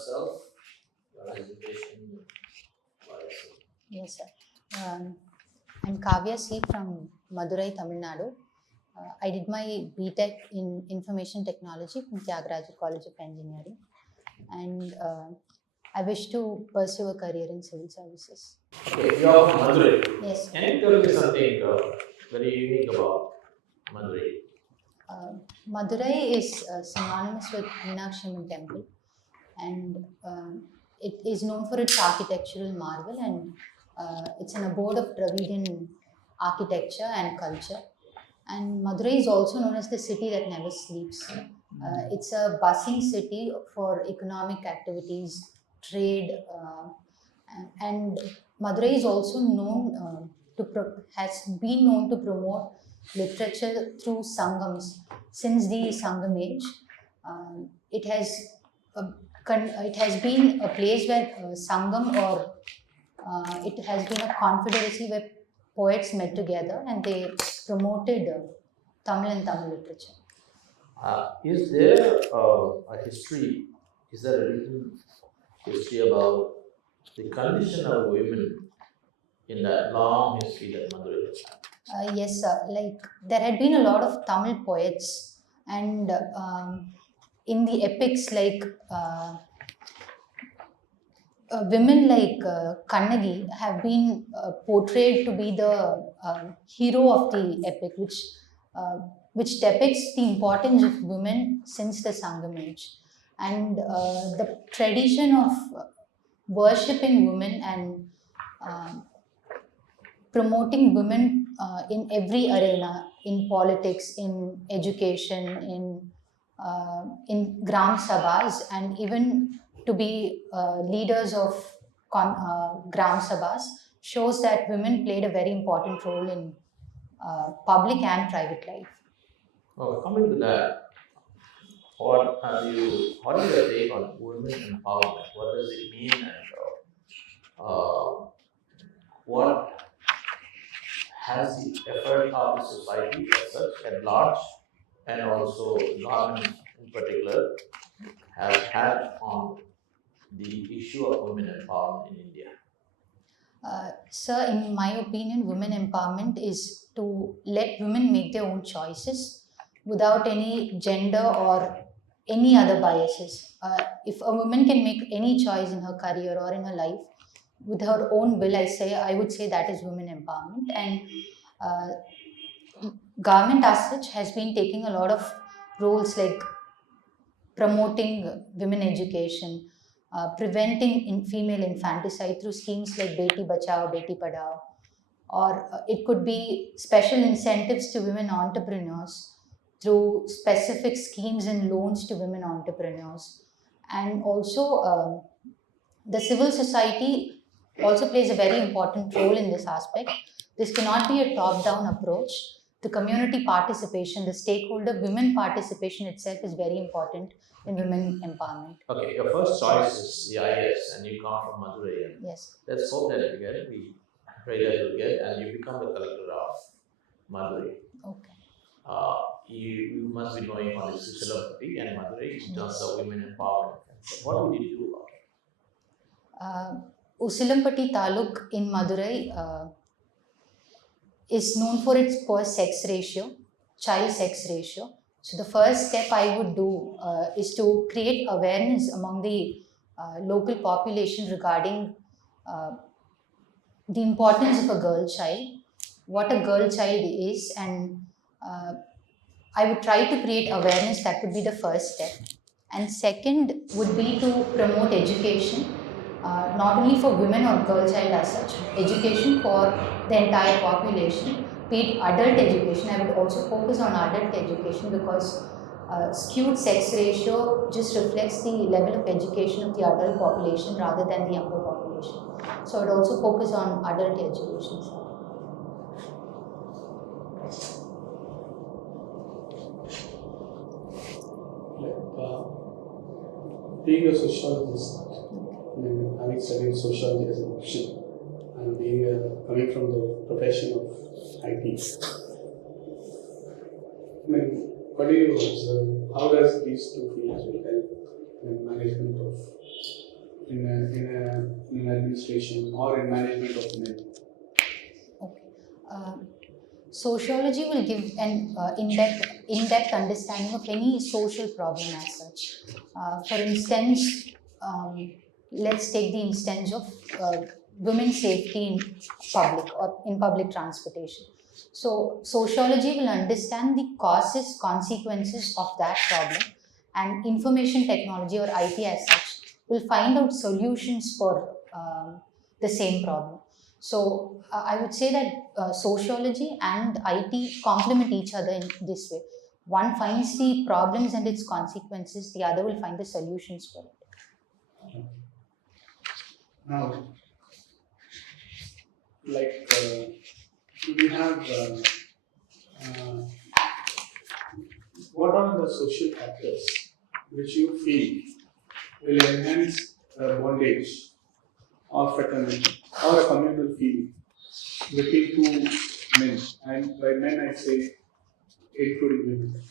yourself, your education, what is it? Yes, sir. I'm Kavya C from Madurai, Tamil Nadu. I did my BTech in Information Technology from Tyagaraja College of Engineering, and I wish to pursue a career in civil services. Okay, you are from Madurai. Yes. Can you tell me something very unique about Madurai? Madurai is synonymous with Meenakshi Amman Temple, and it is known for its architectural marvel, and it's an abode of Dravidian architecture and culture. And Madurai is also known as the city that never sleeps. It's a bustling city for economic activities, trade, and Madurai is also known has been known to promote literature through sangams. Since the Sangam age, it has it has been a place where sangam or it has been a confederacy where poets met together and they promoted Tamil and Tamil literature. Is there a history? Is there a written history about the condition of women in that long history that Madurai has had? Yes, sir. Like there had been a lot of Tamil poets, and in the epics, like women like Kannagi have been portrayed to be the hero of the epic, which depicts the importance of women since the Sangam age, and the tradition of worshipping women and promoting women in every arena, in politics, in education, in gram sabhas, and even to be leaders of gram sabhas, shows that women played a very important role in public and private life. Oh, coming to that, what is your take on women empowerment? What does it mean, and what has the effort of the society as such at large, and also government in particular, has had on the issue of women empowerment in India? Sir, in my opinion, women empowerment is to let women make their own choices without any gender or any other biases. If a woman can make any choice in her career or in her life with her own will, I would say that is women empowerment. And government as such has been taking a lot of roles like promoting women education, preventing female infanticide through schemes like Beti Bachao, Beti Padhao, or it could be special incentives to women entrepreneurs through specific schemes and loans to women entrepreneurs. And also, the civil society also plays a very important role in this aspect. This cannot be a top-down approach. The community participation, the stakeholder women participation itself is very important in women empowerment. Okay, your first choice is the IAS, and you come from Madurai. And yes. Let's hope that you get it. We pray that you get, and you become the collector of Madurai. Okay. You must be knowing what is Usilampati and Madurai in terms of women empowerment. What would you do about it? Usilampati Taluk in Madurai is known for its poor sex ratio, child sex ratio. So the first step I would do is to create awareness among the local population regarding the importance of a girl child, what a girl child is, and I would try to create awareness. That would be the first step. And second would be to promote education, not only for women or girl child as such, education for the entire population, be it adult education. I would also focus on adult education because skewed sex ratio just reflects the level of education of the adult population rather than the younger population. So I would also focus on adult education. Being a sociologist, having studied sociology as an option, and coming from the profession of IT, what do you observe? How does these two fields will help in management of in an administration or in management of men? Okay. Sociology will give an in-depth understanding of any social problem as such. For instance, let's take the instance of women's safety in public transportation. So, sociology will understand the causes, consequences of that problem, and information technology or IT as such will find out solutions for the same problem. So, I would say that sociology and IT complement each other in this way. One finds the problems and its consequences, the other will find the solutions for it. Now, like we have what are the social factors which you feel will enhance bondage or fraternity or a communal feeling between two men? And by men I say including women.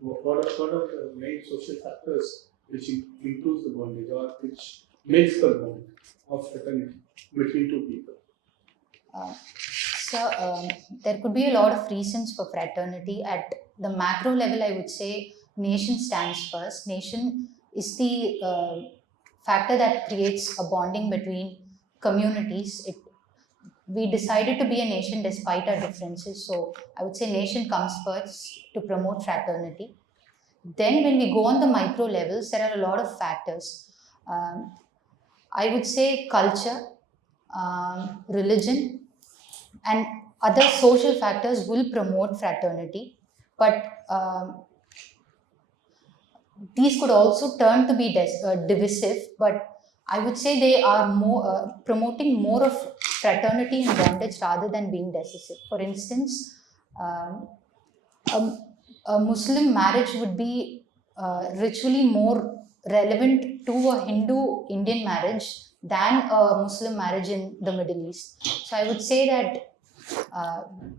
What are the main social factors which improves the bondage or which makes the bond of fraternity between two people? So, there could be a lot of reasons for fraternity. At the macro level, I would say nation stands first. Nation is the factor that creates a bonding between communities. We decided to be a nation despite our differences. So, I would say nation comes first to promote fraternity. Then, when we go on the micro levels, there are a lot of factors. Um, I would say culture, religion, and other social factors will promote fraternity, but these could also turn to be divisive, but I would say they are more promoting more of fraternity and bondage rather than being decisive. For instance, um, a, a Muslim marriage would be ritually more relevant to a Hindu Indian marriage than a Muslim marriage in the Middle East. So I would say that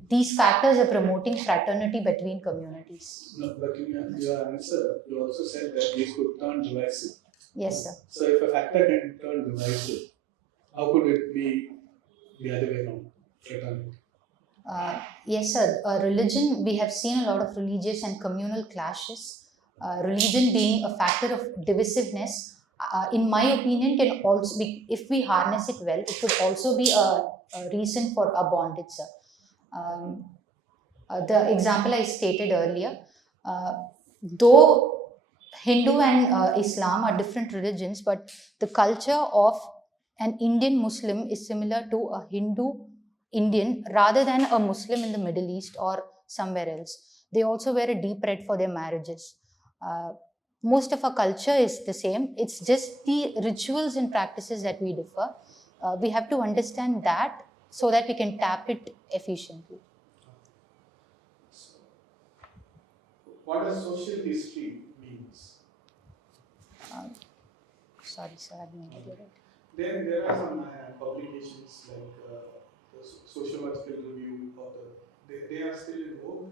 these factors are promoting fraternity between communities. No, but in your answer, you also said that this could turn divisive. Yes, sir. So if a factor can turn divisive, how could it be the other way around? Fraternity. Yes, sir. Religion, we have seen a lot of religious and communal clashes. Religion being a factor of divisiveness, in my opinion, can also be, if we harness it well, it could also be a reason for a bondage, sir. Um, the example I stated earlier, though Hindu and Islam are different religions, but the culture of an Indian Muslim is similar to a Hindu Indian rather than a Muslim in the Middle East or somewhere else. They also wear a deep red for their marriages. Most of our culture is the same. It's just the rituals and practices that we differ. We have to understand that so that we can tap it efficiently. What does social history means? Sorry, sir, I didn't get it. There are some publications like the sociological review or they are still in vogue.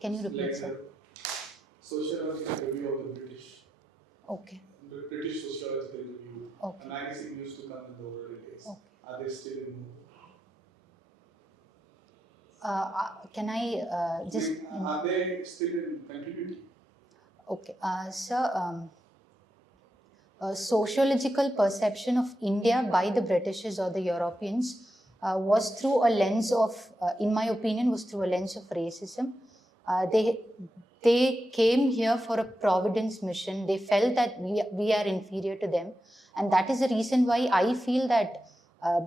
Can you repeat, Like sir? the sociological review of the British. Okay. The British sociological review. Okay. A magazine used to come in the olden days. Okay. Are they still in vogue? Can I just? Are they still in continuity? Okay. Sociological perception of India by the Britishers or the Europeans was through a lens of, in my opinion, was through a lens of racism. They came here for a providence mission. They felt that we are inferior to them, and that is the reason why I feel that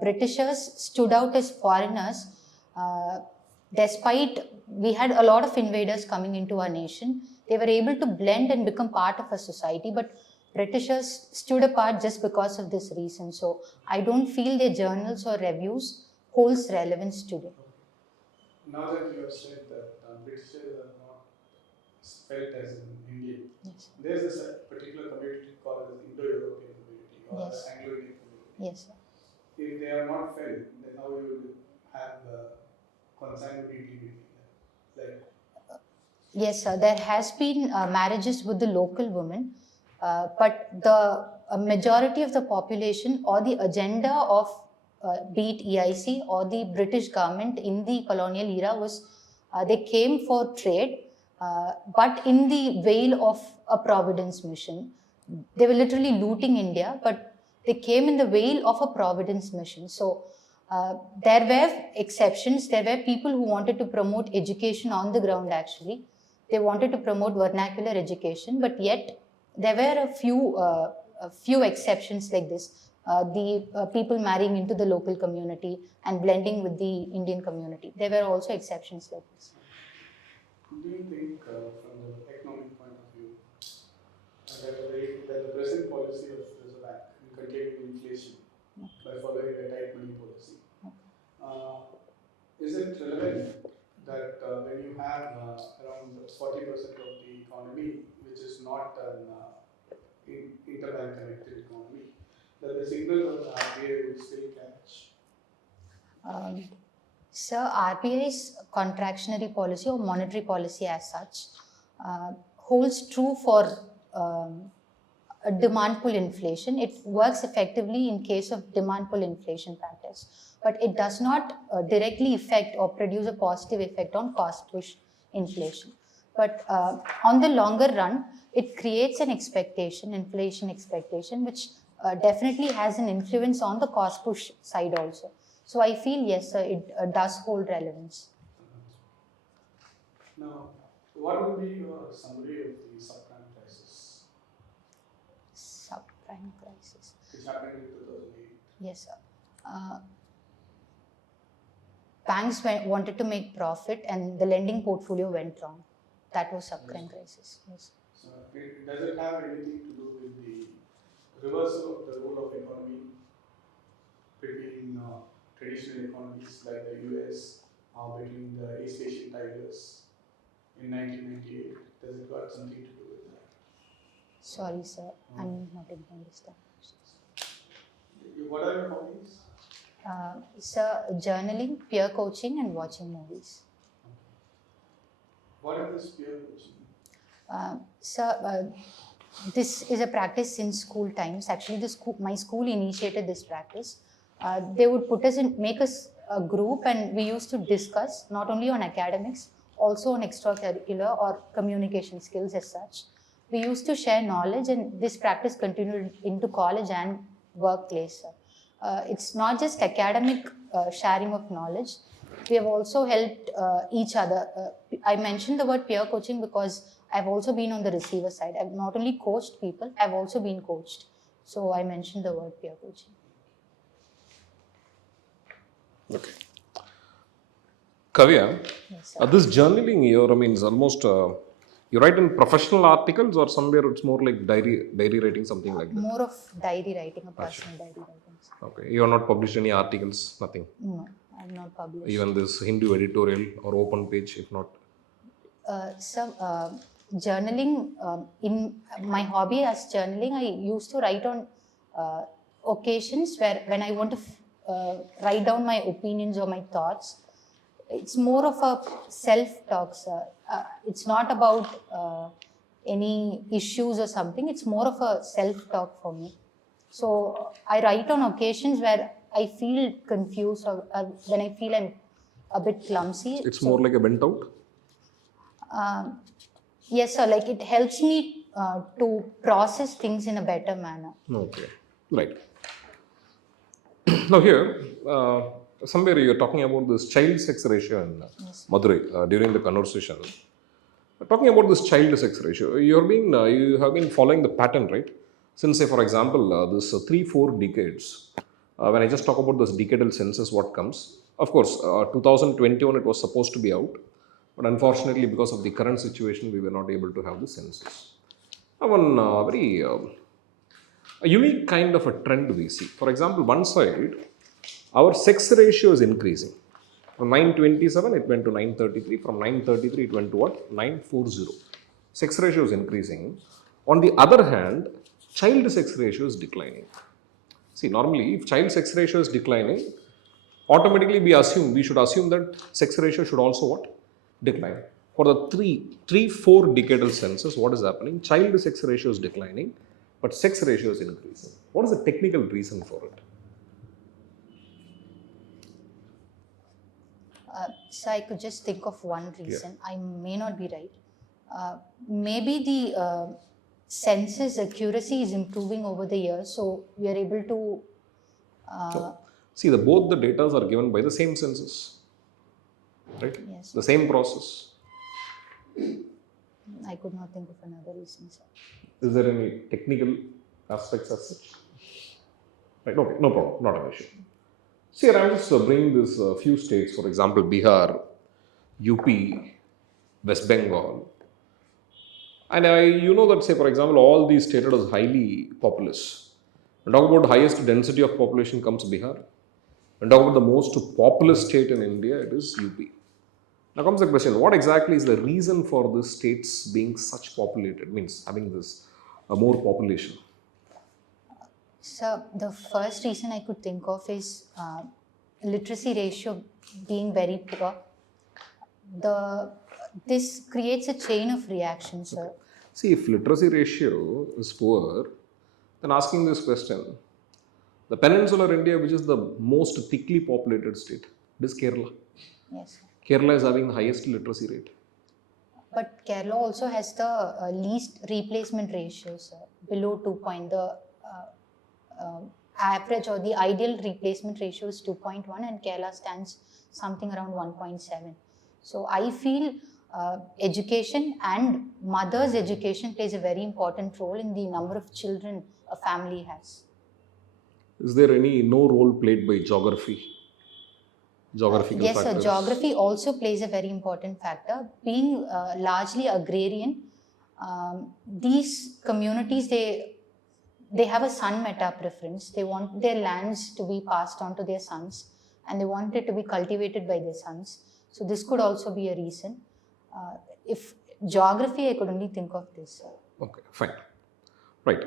Britishers stood out as foreigners. Despite we had a lot of invaders coming into our nation, they were able to blend and become part of our society, but Britishers stood apart just because of this reason. So I don't feel their journals or reviews holds relevance today. Now that you have said that Britishers are not felt as an Indian, Yes. there's a particular community called the Indo-European community or Yes. the Anglo-Indian community. Yes, sir. If they are not felt, then how you will have consanguinity between them? Like, Yes, sir. There has been marriages with the local women. But the majority of the population or the agenda of be it EIC or the British government in the colonial era was they came for trade, but in the veil of a providence mission. They were literally looting India, but they came in the veil of a providence mission. So there were exceptions. There were people who wanted to promote education on the ground actually. They wanted to promote vernacular education, but yet there were a few exceptions like this. The people marrying into the local community and blending with the Indian community. There were also exceptions like this. Do you think, from the economic point of view, that the present policy of Reserve Bank in containing inflation by following a tight money policy, is it relevant that when you have around 40% of the economy which is not an interbank connected economy, that the signal of the RBI will still catch? Sir, RBI's contractionary policy or monetary policy as such holds true for a demand pull inflation. It works effectively in case of demand pull inflation patterns, but it does not directly affect or produce a positive effect on cost push inflation. But on the longer run, it creates an expectation, inflation expectation, which definitely has an influence on the cost push side also. So I feel yes, sir, it does hold relevance. Now, what would be your summary of the subprime crisis? Subprime crisis. Which happened in 2008. Yes, sir. Banks wanted to make profit and the lending portfolio went wrong. That was subprime crisis. Yes. So, does it have anything to do with the reversal of the role of economy between traditional economies like the US or between the East Asian tigers in 1998? Does it got something to do with that? Sorry, sir. I'm not able to understand. What are your hobbies? Sir, journaling, peer coaching, and watching movies. What is this peer coaching? Sir, this is a practice since school times. Actually, my school initiated this practice. They would make us a group, and we used to discuss not only on academics, also on extracurricular or communication skills as such. We used to share knowledge, and this practice continued into college and workplace. It's not just academic sharing of knowledge. We have also helped each other. I mentioned the word peer coaching because I've also been on the receiver side. I've not only coached people, I've also been coached. So I mentioned the word peer coaching. Okay. Kavya, Yes, sir. this journaling here, I mean, is almost, you write in professional articles or somewhere it's more like diary writing, something like that? More of diary writing, a personal diary writing. Okay. You have not published any articles, nothing? No, I've not published. Even this Hindu editorial or open page, if not? Journaling, in my hobby as journaling, I used to write on occasions when I want to write down my opinions or my thoughts. It's more of a self-talk, sir. It's not about any issues or something. It's more of a self-talk for me. So I write on occasions where I feel confused or when I feel I'm a bit clumsy. It's more like a vent out? Yes, sir. Like it helps me to process things in a better manner. Okay. Right. Now here, somewhere you're talking about this child sex ratio in Madurai during the conversation. Talking about this child sex ratio, you have been following the pattern, right? Since, say, for example, this 3-4 decades, when I just talk about this decadal census, what comes? Of course, 2021 it was supposed to be out, but unfortunately, because of the current situation, we were not able to have the census. Now, one very a unique kind of a trend we see. For example, one side, our sex ratio is increasing. From 927, it went to 933. From 933, it went to what? 940. Sex ratio is increasing. On the other hand, child sex ratio is declining. See, normally, if child sex ratio is declining, automatically we should assume that sex ratio should also what? Decline. For the 3-4 decadal census, what is happening? Child sex ratio is declining but sex ratio is increasing. What is the technical reason for it? So I could just think of one reason. I may not be right. Maybe the census accuracy is improving over the years, so we are able to. See, both the data are given by the same census, right? Yes. The same process. I could not think of another reason, sir. Is there any technical aspects as such? Right, okay, no problem, not an issue. See, I'm just bringing this few states, for example, Bihar, UP, West Bengal. And you know that, say, for example, all these states are highly populous. And talk about highest density of population comes Bihar. And talk about the most populous state in India, it is UP. Now comes the question, what exactly is the reason for the states being such populated, means having this more population? So the first reason I could think of is literacy ratio being very poor. This creates a chain of reactions, sir. See, if literacy ratio is poor, then asking this question, the peninsular India, which is the most thickly populated state, it is Kerala. Yes, sir. Kerala is having the highest literacy rate. But Kerala also has the least replacement ratio, sir, below 2 point. The average or the ideal replacement ratio is 2.1 and Kerala stands something around 1.7. So I feel education and mother's education plays a very important role in the number of children a family has. Is there no role played by geography? Geographical Yes, factors? sir. Geography also plays a very important factor. Being largely agrarian, these communities, they have a son meta preference. They want their lands to be passed on to their sons and they want it to be cultivated by their sons. So this could also be a reason. If geography, I could only think of this. Okay, fine. Right.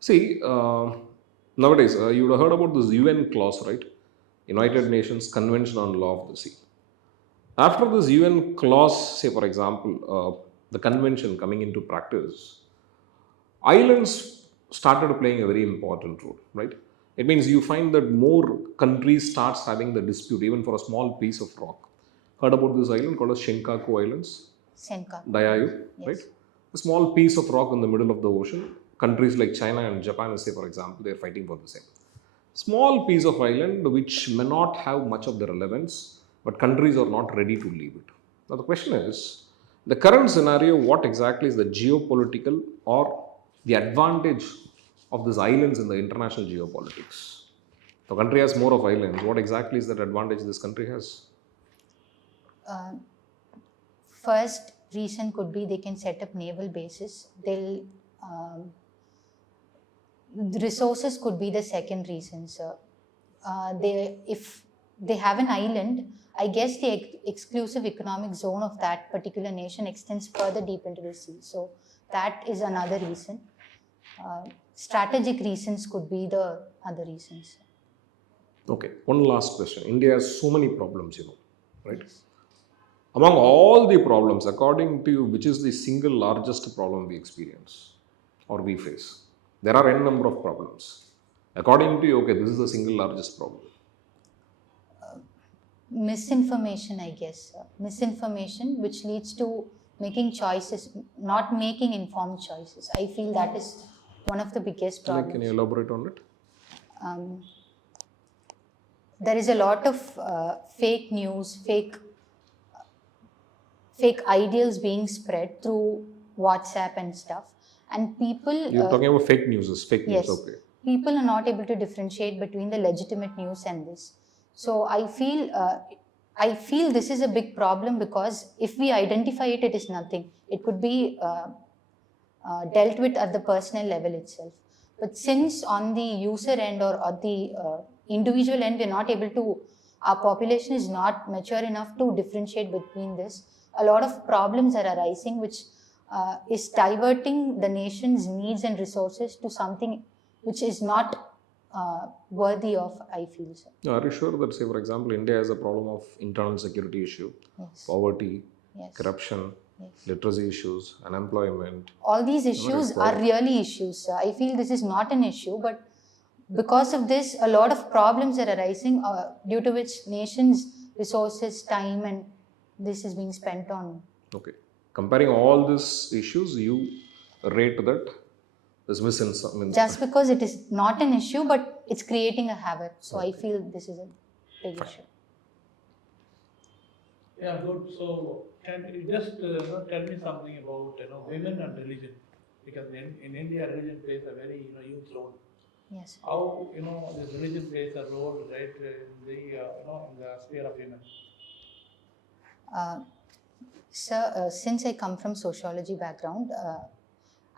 See, nowadays, you would have heard about this UN clause, right? United Nations Convention on Law of the Sea. After this UN clause, say for example, the convention coming into practice, islands started playing a very important role, right? It means you find that more countries starts having the dispute even for a small piece of rock. Heard about this island called as Shinkaku Islands? Senka. Diaoyu, Yes. right? A small piece of rock in the middle of the ocean. Countries like China and Japan, say for example, they are fighting for the same. Small piece of island which may not have much of the relevance, but countries are not ready to leave it. Now the question is, the current scenario, what exactly is the geopolitical or the advantage of these islands in the international geopolitics? The country has more of islands. What exactly is that advantage this country has? First reason could be they can set up naval bases. The resources could be the second reason, sir. If they have an island, I guess the exclusive economic zone of that particular nation extends further deep into the sea. So that is another reason. Strategic reasons could be the other reasons. Okay, one last question. India has so many problems, right? Among all the problems, according to you, which is the single largest problem we experience or we face? There are n number of problems. According to you, okay, this is the single largest problem. Misinformation, I guess. Misinformation, which leads to making choices, not making informed choices. I feel that is one of the biggest problems. Can you elaborate on it? There is a lot of fake news, fake ideals being spread through WhatsApp and stuff. And people... You're talking about fake news, fake news, yes, okay. People are not able to differentiate between the legitimate news and this. So I feel this is a big problem because if we identify it, it is nothing. It could be dealt with at the personal level itself. But since on the user end or at the individual end, we're not able to, our population is not mature enough to differentiate between this. A lot of problems are arising, which is diverting the nation's needs and resources to something which is not worthy of, I feel so. Are you sure that, say, for example, India has a problem of internal security issue, Yes. poverty, Yes. corruption, Yes. literacy issues, unemployment. All these issues are really issues. I feel this is not an issue, but because of this, a lot of problems are arising due to which nations' resources, time, and this is being spent on. Okay. Comparing all these issues, you rate that this misinformation. Just because it is not an issue, but it's creating a habit. So I feel this is a big issue. Yeah, good. So can you just tell me something about women and religion, because in India religion plays a very huge role. Yes. How this religion plays a role, right, in the in the sphere of women. Sir, since I come from sociology background,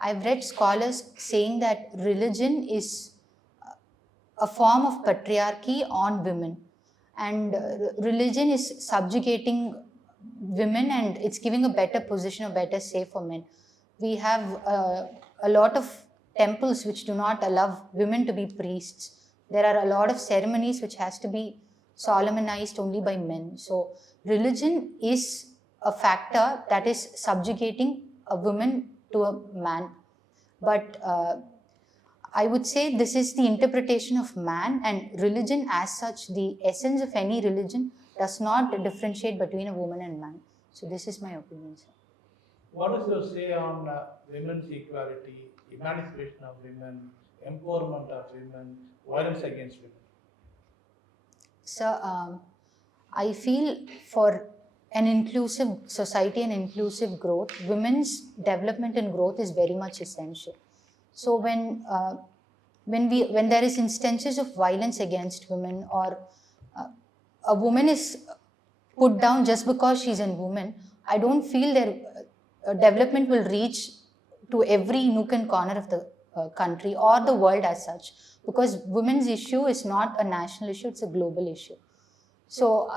I've read scholars saying that religion is a form of patriarchy on women, and religion is subjugating women, and it's giving a better position, a better say for men. We have a lot of temples which do not allow women to be priests. There are a lot of ceremonies which has to be solemnized only by men. So religion is a factor that is subjugating a woman to a man. But I would say this is the interpretation of man, and religion as such, the essence of any religion does not differentiate between a woman and man. So this is my opinion, sir. What is your say on women's equality, emancipation of women, empowerment of women, violence against women? So I feel for an inclusive society and inclusive growth, women's development and growth is very much essential. So when there is instances of violence against women, or a woman is put down just because she's a woman, I don't feel their development will reach to every nook and corner of the country or the world as such, because women's issue is not a national issue, it's a global issue. So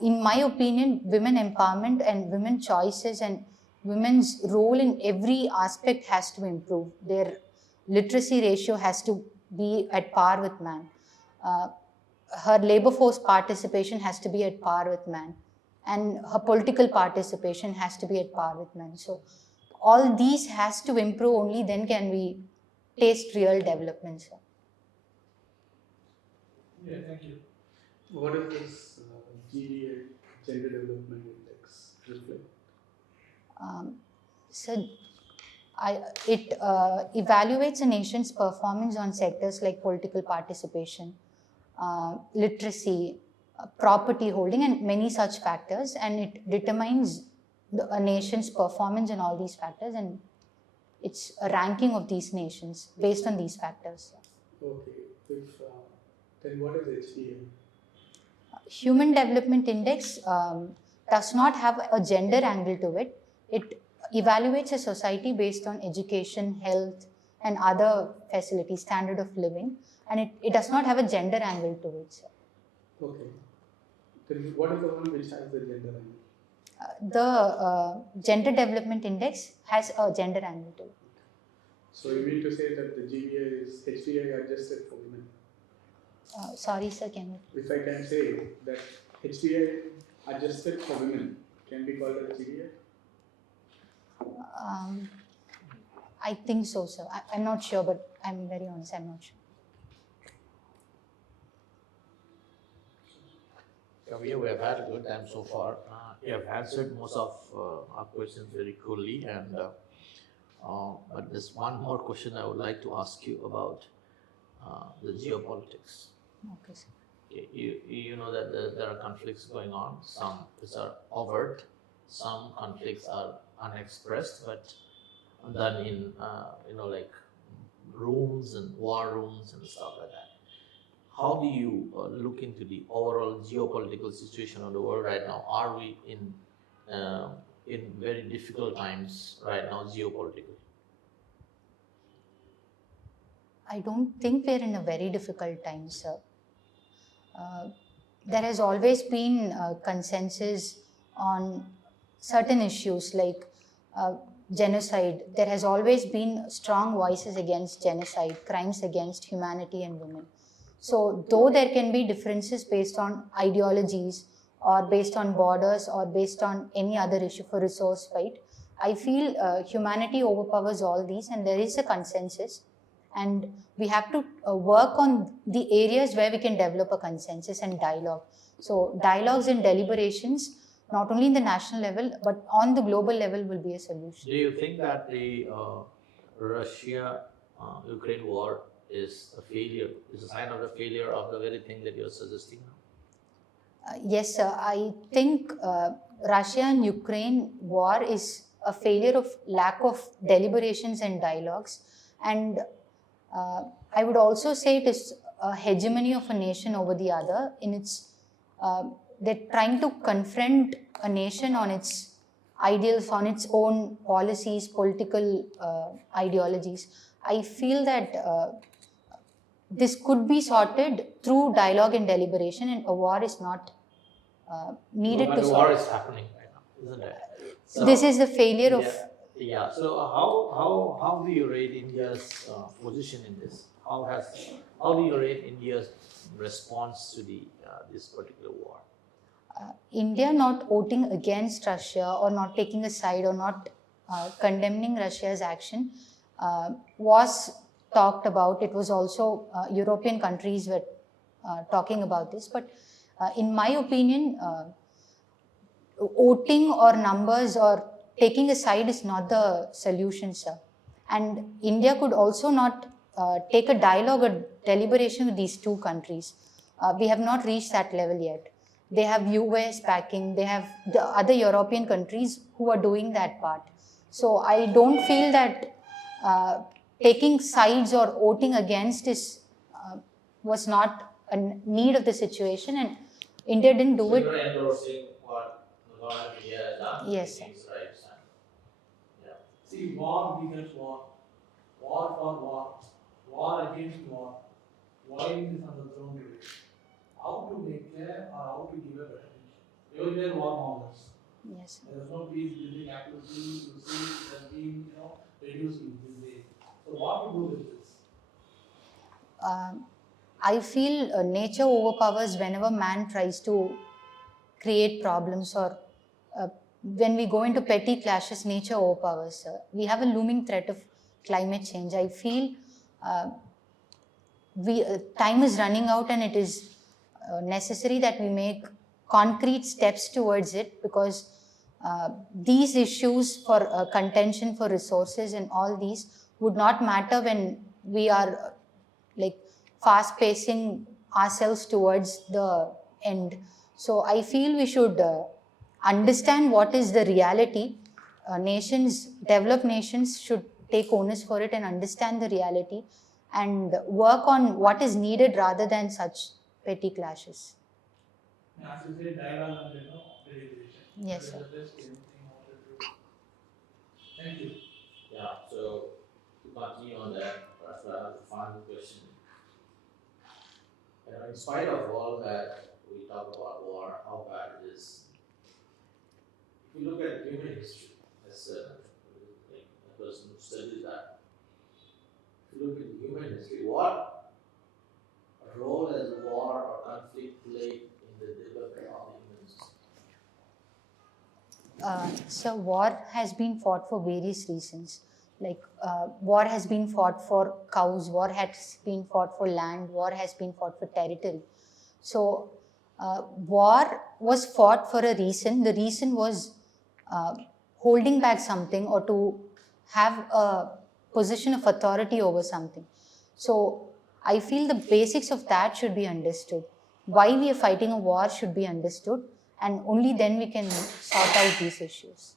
in my opinion, women empowerment and women choices and women's role in every aspect has to improve. Their literacy ratio has to be at par with man. Her labor force participation has to be at par with man. And her political participation has to be at par with men. So all these has to improve, only then can we taste real development, sir. Yeah, thank you. What is this GDA, Gender Development Index, reflect? So it evaluates a nation's performance on sectors like political participation, literacy, property holding, and many such factors, and it determines a nation's performance in all these factors, and it's a ranking of these nations based on these factors. Okay, then what is HDA? Human Development Index does not have a gender angle to it. It evaluates a society based on education, health, and other facilities, standard of living, and it does not have a gender angle to it, sir. Okay. Then what is the one which has the gender angle? The Gender Development Index has a gender angle to it. So you mean to say that the GBA is HDA adjusted for women? Sorry, sir, can you? If I can say that HDA adjusted for women can be called as GBA? I think so, sir. I'm not sure, but I'm very honest, I'm not sure. Kavya, we have had a good time so far. You have answered most of our questions very coolly, and but there's one more question I would like to ask you about the geopolitics. Okay, sir. Okay, you know that there are conflicts going on. Some which are overt, some conflicts are unexpressed, but done in like rooms and war rooms and stuff like that. How do you look into the overall geopolitical situation of the world right now? Are we in very difficult times right now geopolitically? I don't think we're in a very difficult time, sir. There has always been consensus on certain issues like genocide. There has always been strong voices against genocide, crimes against humanity and women. So though there can be differences based on ideologies or based on borders or based on any other issue for resource fight. I feel humanity overpowers all these, and there is a consensus, and we have to work on the areas where we can develop a consensus and dialogue. So dialogues and deliberations, not only in the national level but on the global level, will be a solution. Do you think that the Russia-Ukraine war is a failure, is a sign of the failure of the very thing that you're suggesting now? Yes, sir. I think Russia and Ukraine war is a failure of lack of deliberations and dialogues. And I would also say it is a hegemony of a nation over the other. In its, they're trying to confront a nation on its ideals, on its own policies, political ideologies. I feel that this could be sorted through dialogue and deliberation, and a war is not needed But to the solve. war is happening right now, isn't it? So, This is the failure of. yeah. So how do you rate India's position in this? How do you rate India's response to the this particular war? India not voting against Russia or not taking a side or not condemning Russia's action was talked about. It was also European countries were talking about this. But in my opinion, voting or numbers or taking a side is not the solution, sir. And India could also not take a dialogue or deliberation with these two countries. We have not reached that level yet. They have US backing, they have the other European countries who are doing that part. So I don't feel that taking sides or voting against was not a need of the situation, and India didn't do it. You're endorsing what the government of India has done. Yes, You think it's right, sir. Yeah. See, war begets war. War for war. War against war. Violence is on the throne today. How to make care or how to give a better picture. Everywhere war mongers. Yes. There is no peace building activity. You see, it has been reduced these days. So what to do with this? I feel nature overpowers whenever man tries to create problems, or when we go into petty clashes, nature overpowers. We have a looming threat of climate change. I feel time is running out, and it is necessary that we make concrete steps towards it, because these issues for contention for resources and all these would not matter when we are like fast pacing ourselves towards the end. So I feel we should understand what is the reality. Developed nations should take onus for it and understand the reality and work on what is needed rather than such petty clashes. As you say, dialogue and deliberation. Yes, That sir. is the best thing what to do. Thank you. Yeah. So to continue on that, perhaps I have the final question. In spite of all that we talk about war, how bad it is, if you look at human history, as a person who studies that, if you look at human history, what role has war or conflict played in the development of the human system? So war has been fought for various reasons. Like war has been fought for cows, war has been fought for land, war has been fought for territory. So war was fought for a reason. The reason was holding back something or to have a position of authority over something. So I feel the basics of that should be understood. Why we are fighting a war should be understood, and only then we can sort out these issues.